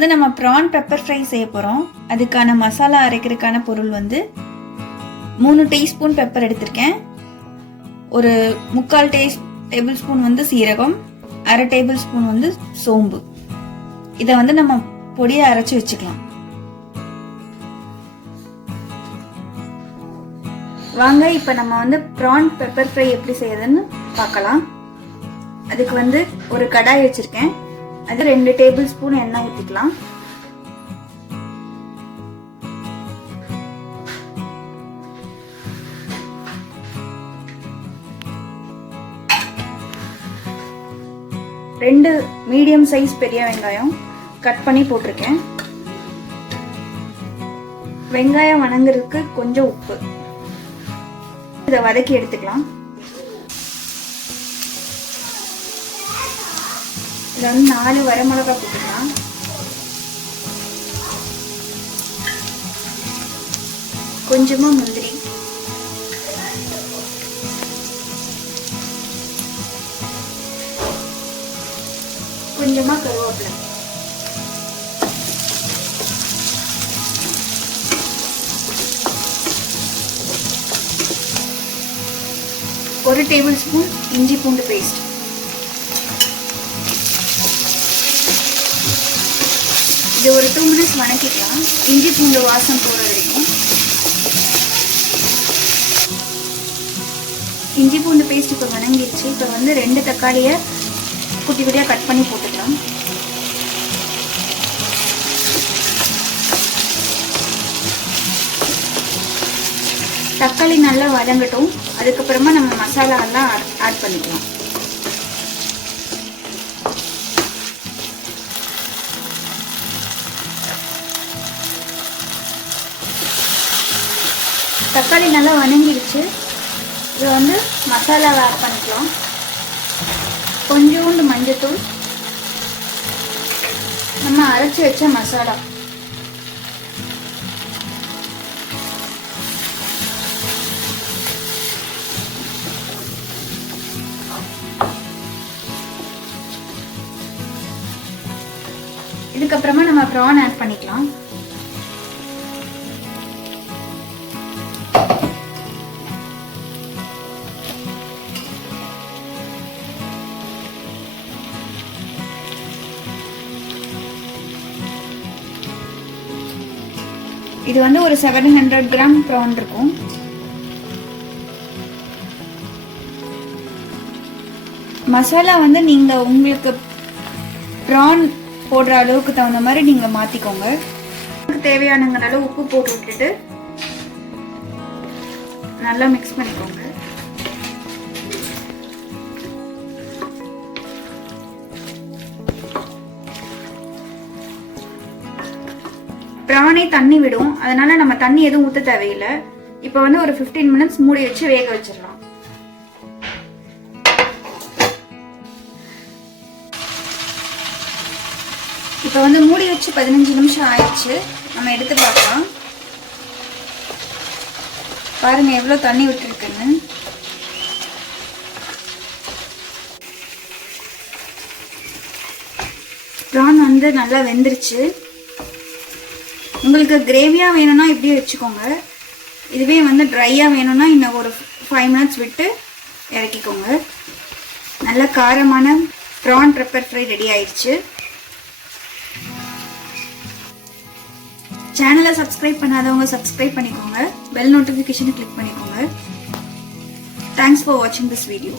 வந்து நம்ம PRAN pepper fry செய்ய போகிறோம். அதுக்கான மசாலா அரைக்கிறதுக்கான பொருள் வந்து 3 டீஸ்பூன் பெப்பர் எடுத்திருக்கேன். ஒரு 3/4 டேபிள் ஸ்பூன் வந்து சீரகம், 1/2 டேபிள் ஸ்பூன் வந்து சோம்பு. இதை வந்து நம்ம பொடியை அரைச்சி வச்சுக்கலாம். வாங்க இப்போ நம்ம வந்து ப்ரான் பெப்பர் ஃப்ரை எப்படி செய்யறதுன்னு பார்க்கலாம். அதுக்கு வந்து ஒரு கடாய் வச்சிருக்கேன். அது 2 டேபிள் ஸ்பூன் எண்ணெய் ஊற்றிக்கலாம். ரெண்டு மீடியம் சைஸ் பெரிய வெங்காயம் கட் பண்ணி போட்டிருக்கேன். வெங்காயம் வணங்குறதுக்கு கொஞ்சம் உப்பு. இதை வதக்கி எடுத்துக்கலாம். இதில் வந்து 4 வரமிளகாய் போட்டுக்கலாம். கொஞ்சமாக முந்திரி, கொஞ்சமாக கருவேப்பிலை, ஒரு டேபிள் ஸ்பூன் இஞ்சி பூண்டு பேஸ்ட். இது ஒரு 2 மினிட்ஸ் வணக்கிக்கலாம், இஞ்சி பூண்டு வாசம் போகிற வரைக்கும். இஞ்சி பூண்டு பேஸ்ட் இப்போ வணங்கிடுச்சு. இப்போ வந்து 2 தக்காளியை குட்டி குட்டியாக கட் பண்ணி போட்டுக்கலாம். தக்காளி நல்லா வதங்கட்டும். அதுக்கப்புறமா நம்ம மசாலா எல்லாம் ஆட் பண்ணிக்கலாம். தக்காளி நல்லா வணங்கிடுச்சு. இது வந்து மசாலாவை ஆட் பண்ணிக்கலாம். கொஞ்சோண்டு மஞ்சத்தூள், நம்ம அரைச்சி வச்ச மசாலா, இதுக்கப்புறமா நம்ம ப்ரான் ஆட் பண்ணிக்கலாம். இது வந்து ஒரு 700 கிராம் ப்ரான் இருக்கும். மசாலா வந்து நீங்க உங்களுக்கு ப்ரான் போடுற அளவுக்கு தகுந்த மாதிரி நீங்க மாத்திக்கோங்க. தேவையான அளவு உப்பு போட்டு விட்டுட்டு நல்லா மிக்ஸ் பண்ணிக்கோங்க. ப்ரானே தண்ணி விடும், அதனால நம்ம தண்ணி எதுவும் ஊற்ற தேவையில்லை. இப்போ வந்து ஒரு 15 மினிட்ஸ் மூடி வச்சு வேக வச்சிடலாம். இப்போ வந்து மூடி வச்சு 15 நிமிஷம் ஆயிடுச்சு. நம்ம எடுத்து பார்க்கலாம். பாருங்க எவ்வளோ தண்ணி விட்டுருக்குன்னு. ப்ரான் வந்து நல்லா வெந்துருச்சு. உங்களுக்கு கிரேவியாக வேணும்னா இப்படியே வச்சுக்கோங்க. இதுவே வந்து ட்ரையாக வேணும்னா இன்னும் ஒரு 5 மினிட்ஸ் விட்டு இறக்கிக்கோங்க. நல்ல காரமான ப்ரான் பெப்பர் ஃப்ரை ரெடி ஆயிடுச்சு. சேனலை சப்ஸ்கிரைப் பண்ணாதவங்க சப்ஸ்கிரைப் பண்ணிக்கோங்க. பெல் நோட்டிஃபிகேஷனை கிளிக் பண்ணிக்கோங்க. தேங்க்ஸ் ஃபார் வாட்சிங் திஸ் வீடியோ.